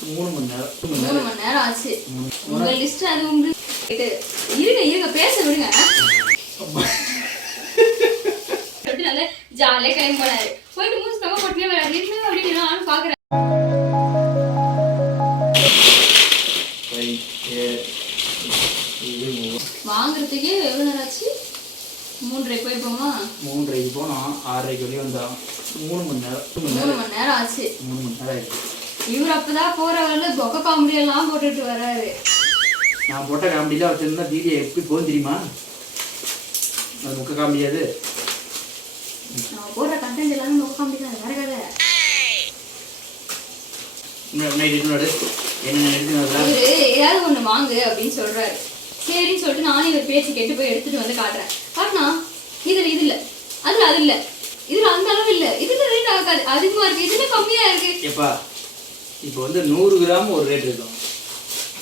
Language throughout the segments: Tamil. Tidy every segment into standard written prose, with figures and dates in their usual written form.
3 மணி நேரம் 3 மணி நேரம் ஆச்சு. உங்க லிஸ்ட் அது உங்களுக்கு இருங்க பேச விடுங்க. நல்ல ஜாலியா கிளம்பி போனாரு. போயிட்டு மூச்சு தவ போட்டுனே வராரு. என்ன அப்படின்னு நானும் பாக்குறேன். வாங்குறதுக்கே எவ்வளவு நேரம் ஆச்சு? 3:30 போயிருப்போமா? 3:30 போனோம், 6:30 வெளியே வந்தோம். 3 மணி நேரம் 3 மணி நேரம் ஆச்சு. 3 மணி நேரம் ஆயிடுச்சு. இவர் அப்பதான் போற வரல பொக்க காமெடி எல்லாம் போட்டுட்டு வராரு. நான் போட்ட காமெடியில வச்சிருந்தா தீதி எப்படி போகும் தெரியுமா? அது முக்க காமெடியாது. நான் போடுற கண்டென்ட் எல்லாமே பொக்க காமெடி தான். வேற கதை. ஏதாவது ஒண்ணு வாங்கு அப்படின்னு சொல்றாரு. சரின்னு சொல்லிட்டு நானும் இவர் பேச்சு கேட்டு போய் எடுத்துட்டு வந்து காட்டுறேன். காட்டினா இதுல இது இல்ல, அதுல அது இல்ல, இதுல அந்த அளவு இல்ல, இதுல ரேட் ஆகாது, அதிகமா இருக்கு, இதுல கம்மியா இருக்கு. எப்பா இப்போ வந்து 100 கிராம் ஒரு ரேட் இருக்கும்,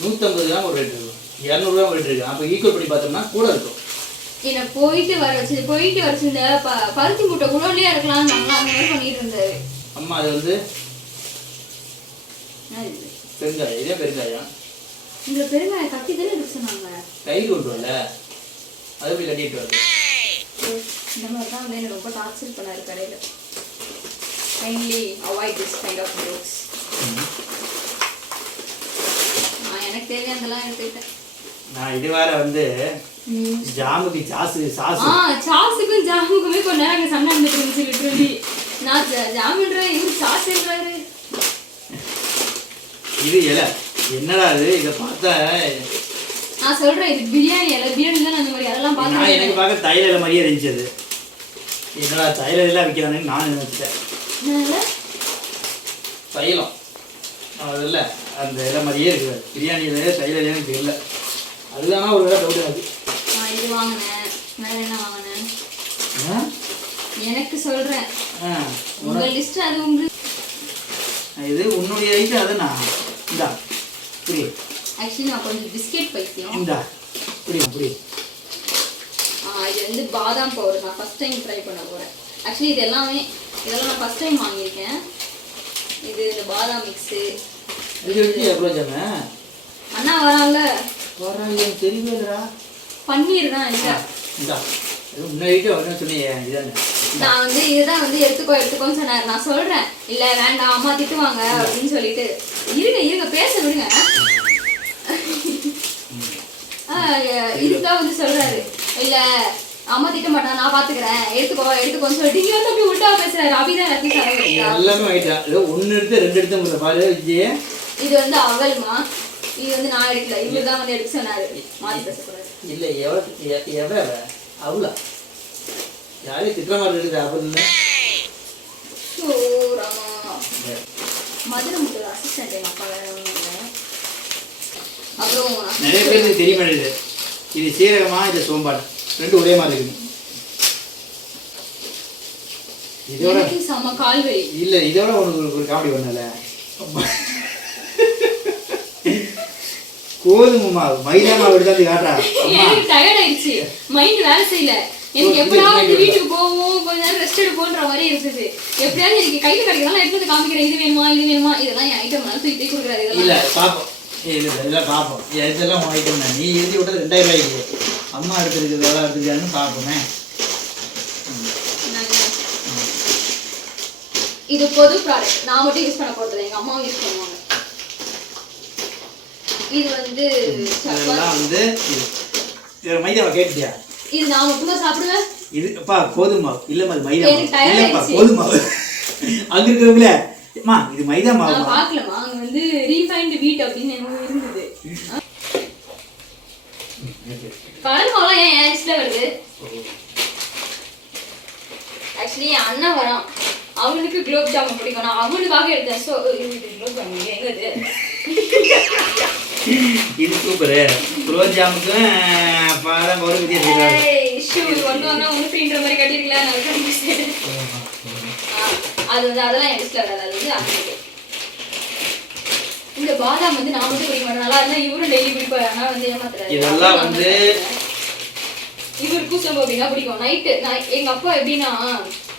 150 கிராம் ஒரு ரேட் இருக்கும், 200 கிராம் ஒரு ரேட் இருக்கு. அப்ப ஈக்குவல் பண்ணி பார்த்தோம்னா கூட இருக்கும். என்ன போயிட்டு வர வச்சு இந்த பருத்தி மூட்டை குடோன்லயே இருக்கலாம் நாங்களாம் அந்த மாதிரி பண்ணிட்டு இருந்தாரு. அம்மா அது வந்து பெருங்காயம். இதே பெருங்காயம். இந்த பெருங்காயம் கட்டி தானே இருக்கு சொன்னாங்க. கையில் கொண்டு வரல, அது போய் கட்டிட்டு வருது. இந்த மாதிரி தான் வந்து எனக்கு ரொம்ப டார்ச்சர் பண்ணாரு கடையில். Kindly avoid this kind of jokes. நான் எனக்கு தேவையானதெல்லாம் எடுத்துக்கிட்டேன். நான் இது வேற வந்து ஜாமுக்கு சாஸுக்கும் ஜாமுக்குமே கொஞ்ச நேரம் அங்கே சண்டை இருந்துட்டு இருந்துச்சு. லிட்டரலி நான் ஜாமுன்றேன், இவரு சாஸ்ன்றாரு. இது இலை என்னடா இது? இதை பார்த்தா நான் சொல்றேன் இது பிரியாணி இலை. பிரியாணி தான் அந்த மாதிரி அதெல்லாம் பார்த்தா எனக்கு பார்க்க தைல இலை மாதிரியே இருந்துச்சு. என்னடா தைல எல்லாம் விற்கிறானேன்னு நான் நினைச்சிட்டேன். தைலம் அது இல்லை, அந்த இலை மாதிரியே இருக்குது. பிரியாணியில தைல இலைன்னு தெரியல. அதுதானா ஒரு வேலை டவுட் ஆகுது. இது வாங்கினேன், வேற என்ன வாங்கினேன் எனக்கு சொல்றேன். உங்க லிஸ்ட் அது உங்களுக்கு. இது உன்னுடைய ஐட்டம். அதுனா இந்தா புரி. ஆக்சுவலி நான் கொஞ்சம் பிஸ்கெட் பைத்தியம். இந்தா புரி. இது வந்து பாதாம் பவுடர். நான் ஃபர்ஸ்ட் டைம் ட்ரை பண்ண போறேன். ஆக்சுவலி இதெல்லாம் நான் ஃபர்ஸ்ட் டைம் வாங்கியிருக்கேன். இது இந்த பாதாம் மிக்ஸு. இது எப்படி எவ்வளோ ஜாம? அண்ணா வராங்க தெரியவே இல்லைடா. பன்னீர் தான் இல்லை. இந்தா இது உன்ன ஐட்டம் வரணும்னு சொன்னீங்க. இதானே நான் வந்து இதுதான் வந்து எடுத்துக்கோன்னு சொன்னார். நான் சொல்றேன் இல்ல வேண்டாம் அம்மா திட்டுவாங்க அப்படின்னு சொல்லிட்டு. இருங்க பேச விடுங்க. இதுதான் வந்து சொல்றாரு இல்ல அம்மா திட்ட மாட்டான், நான் பாத்துக்கிறேன், எடுத்துக்கோன்னு சொல்லிட்டு இங்க வந்து அப்படி உள்டா பேசுறாரு. அபிதான் ரத்தி எல்லாமே ஆயிட்டா. ஒன்னு எடுத்து 2 எடுத்து பாரு. இது வந்து அவல்மா, இது வந்து நான் எடுக்கல, இவருதான் வந்து எடுக்க சொன்னாரு. மாத்தி பேசக்கூடாது. இல்ல எவ்வளவு அவ்வளோ யாரே திட்டுற மாதிரி இருக்குது. அப்படி மதுரை முட்டை அசிஸ்டன்ட் எங்க அப்பா வேற. அப்புறம் நிறைய பேருக்கு தெரிய மாட்டேங்குது. இது சீரகமா இது சோம்பாடு ரெண்டு ஒரே மாதிரி இருக்குது. இதோட சம கால்வலி இல்ல, இதோட ஒரு காமெடி பண்ணல. கோதுமை மாவு மைதா மாவு எடுத்து காட்டுறா. எனக்கு டயர்ட் ஆயிடுச்சு, மைண்ட் வேலை செய்யல. எனக்கு எப்படியாவது வீட்டுக்கு போவோம், கொஞ்ச நேரம் ரெஸ்ட் எடுப்போன்ற மாதிரி இருக்குது. எப்படியாவது எனக்கு கையில கிடைக்கிறதெல்லாம் எடுத்து காமிக்கிறேன். இது வேணுமா இதெல்லாம் என் ஐட்டம் தூக்கி கொடுக்குறாரு. இல்ல பாப்போம், இதெல்லாம் பாப்போம். இதெல்லாம் ஐட்டம் தான். நீ எழுதி விட்டது 2000 ரூபாய்க்கு, அம்மா எடுத்துருக்கு எவ்வளோ எடுத்துக்கான்னு பார்ப்போமே. இது பொது ப்ராடக்ட், நான் மட்டும் யூஸ் பண்ண போறது, எங்க அம்மாவும் யூஸ் பண்ணுவாங்க. இது வந்து இதெல்லாம் வந்து இது மைதாவை கேட்டியா? இது நான் மட்டும் தான் சாப்பிடுவேன். இது அப்பா கோதுமை மாவு இல்ல, அது மைதா மாவு இல்லப்பா, கோதுமை மாவு. அங்க இருக்கிறவங்களே அம்மா இது மைதா மாவு. நான் பார்க்கலமா, அங்க வந்து ரீஃபைன்ட் வீட் அப்படின்னு என்னமோ இருந்தது. கடல் மாவுலாம் ஏன் லிஸ்ட்ல வருது? ஆக்சுவலி என் அண்ணன் வரான், அவனுக்கு குலோப் ஜாமுன் பிடிக்கும். நான் அவனுக்காக எடுத்தேன். ஸோ குலோப் ஜாமுன் எங்க இது? இது சூப்பரு. குலோப் ஜாமுக்கு பாதாம் பவுடர் வித்தியாசம். ஒன்று வாங்கினா ஒன்று ஃப்ரீன்ற மாதிரி கட்டிருக்கலாம். அது வந்து அதெல்லாம் என் லிஸ்ட்ல வராது. அது வந்து அந்த இந்த பாதாம் வந்து நான் மட்டும் குடிக்க மாட்டேன், நல்லா இருந்தா இவரும் டெய்லி குடிப்பாரு. ஆனா வந்து ஏமாத்துறாரு. இதெல்லாம் வந்து இவருக்கும் சோம்பு அப்படின்னா பிடிக்கும். நைட்டு நான் எங்க அப்பா எப்படின்னா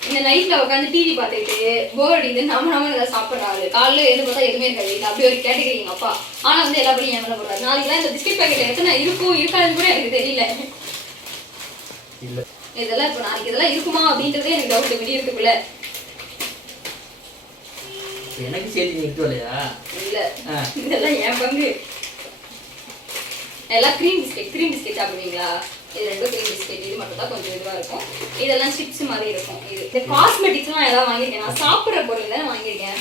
இந்த நைட்ல உட்காந்து டிவி பார்த்துக்கிட்டு போர் அடிக்குது நம்ம இதை சாப்பிட்றாரு. காலையில எழுந்து பார்த்தா எதுவுமே இருக்காது. இது அப்படி ஒரு கேட்டகரி எங்க அப்பா. ஆனா வந்து எல்லா படியும் ஏன் போடுறாரு. நாளைக்குலாம் இந்த பிஸ்கட் பாக்கெட் எத்தனை இருக்கும் இருக்காதுன்னு கூட எனக்கு தெரியல. இதெல்லாம் இப்போ நாளைக்கு இதெல்லாம் இருக்குமா அப்படின்றதே எனக்கு டவுட் வெளியிறதுக்குள்ள. எனக்கு சேர்த்து எடுத்து வரலையா? இல்ல இதெல்லாம் என் பங்கு. எல்லாம் க்ரீம் பிஸ்கெட் சாப்பிடுவீங்களா? இது ரெண்டும் க்ரீம் பிஸ்கெட். இது மட்டும் தான் கொஞ்சம் இதுவா இருக்கும். இதெல்லாம் சிப்ஸ் மாதிரி இருக்கும். இது இந்த காஸ்மெட்டிக்ஸ்லாம் ஏதாவது வாங்கியிருக்கேன். நான் சாப்பிட்ற பொருள் தானே வாங்கியிருக்கேன்.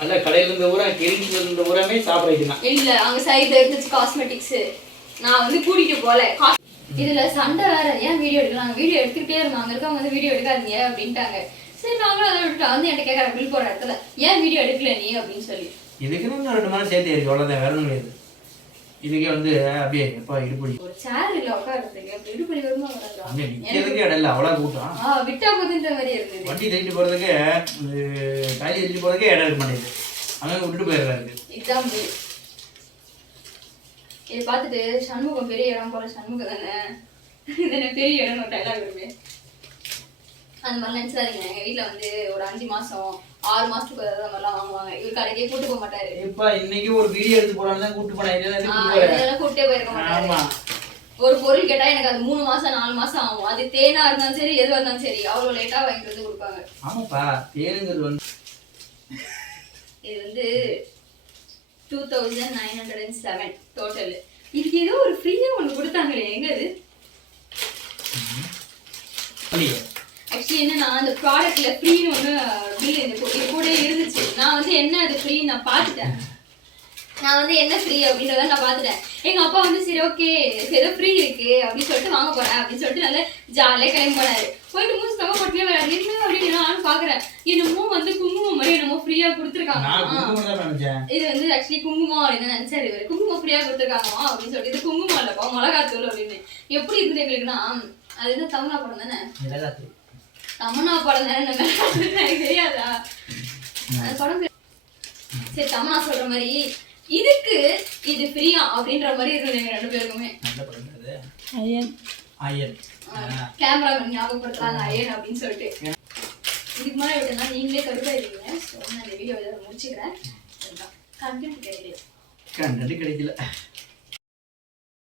அல்ல கடையில இருந்த ஊரா கெரிஞ்சில இருந்த ஊராமே சாப்பிட்றதுதான். இல்ல அங்க சைடுல இருந்துச்சு காஸ்மெட்டிக்ஸ். நான் வந்து கூட்டிட்டு போல. இதுல சண்டை வேற. ஏன் வீடியோ எடுக்கலாம்? வீடியோ எடுத்துக்கிட்டே இருந்தாங்க. இருக்கவங்க வந்து வீடியோ எடுக்காதீங்க அப்படின்ட்டாங்க. சரி நாங்களும் அதை விட்டுட்டு வந்து என்கிட்ட கேட்கற பில் போற இடத்துல ஏன் வீடியோ எடுக்கல நீ அப்படின்னு சொல்லி. இதுக்குன்னு 2 மணி சேர்த்து இருக்கு. அவ்வளோதான், வேற ஒன்றும் கிடையாது. இதுக்கே வந்து அப்படியே எப்பா இடுப்படி ஒரு சேர் இல்ல உட்கார்றதுக்கு. அப்படி இடுப்படி வருமா வராதா? அங்கே நிற்கிறதுக்கே இடம் இல்லை. அவ்வளோ கூட்டம். விட்டா போதுன்ற மாதிரி இருந்தது. வண்டி தள்ளிட்டு போகிறதுக்கு கையில் தள்ளிட்டு போகிறதுக்கே இடம் இருக்க மாட்டேங்குது. அங்கே விட்டுட்டு போயிடுறாரு. இதுதான் இதை பார்த்துட்டு சண்முகம் பெரிய இடம் போல. சண்முகம் தானே இது பெரிய இடம் ஒரு டைலாக் வருமே. அந்த மாதிரிலாம் நினைச்சாதீங்க. எங்க வீட்டுல வந்து ஒரு 5 மாசம் 6 மாசத்துக்கு அந்த மாதிரிலாம் வாங்குவாங்க. இவர் கடைக்கே கூட்டு போக மாட்டாரு. இப்ப இன்னைக்கு ஒரு வீடியோ எடுத்து போறான்னு தான் கூட்டு போனேன். இதெல்லாம் கூட்டே போயிருக்க மாட்டாரு. ஒரு பொருள் கேட்டா எனக்கு அது 3 மாசம் 4 மாசம் ஆகும். அது தேனா இருந்தாலும் சரி எதுவா இருந்தாலும் சரி அவ்வளவு லேட்டா வாங்கிட்டு வந்து கொடுப்பாங்க. ஆமாப்பா, தேனுங்கிறது வந்து இது வந்து 2907 டோட்டல். இதுக்கு ஏதோ ஒரு ஃப்ரீயா ஒண்ணு கொடுத்தாங்களே, எங்க அது? ஆக்சுவலி என்னன்னா அந்த ப்ராடக்ட்ல ஃப்ரீன்னு ஒன்று பில் இது கூட இருந்துச்சு. நான் வந்து என்ன அது ஃப்ரீ நான் பார்த்துட்டேன். நான் வந்து என்ன ஃப்ரீ அப்படின்றத நான் பார்த்துட்டேன். எங்க அப்பா வந்து சரி ஓகே ஏதோ ஃப்ரீ இருக்கு அப்படின்னு சொல்லிட்டு வாங்க போறேன் அப்படின்னு சொல்லிட்டு நல்லா ஜாலியாக கிளம்பி போனாரு. போயிட்டு மூணு தவ போட்டே வராது என்ன அப்படின்னு நானும் பாக்குறேன். என்னமோ வந்து குங்குமம் மாதிரி என்னமோ ஃப்ரீயா கொடுத்துருக்காங்க. இது வந்து ஆக்சுவலி குங்குமம் அப்படின்னு நினைச்சாரு இவரு. குங்குமம் ஃப்ரீயா கொடுத்துருக்காங்க அப்படின்னு சொல்லிட்டு இது குங்குமம் இல்லப்பா மிளகாத்தூள் அப்படின்னு. எப்படி இருந்தது எங்களுக்குன்னா அது என்ன தமிழா படம் தானே? தமனா படம் தானே? எனக்கு தெரியாதா அந்த படம்? சரி தமனா சொல்ற மாதிரி இதுக்கு இது ஃப்ரீயா அப்படின்ற மாதிரி இருந்தது எங்க 2 பேருக்குமே. கேமராமேன் ஞாபகப்படுத்துறாங்க அயன் அப்படின்னு சொல்லிட்டு. இதுக்கு மேலே விட்டனா நீங்களே கடுப்பாயிருக்கீங்க. நான் இந்த வீடியோ முடிச்சுக்கிறேன். கண்டென்ட் கிடைக்கல.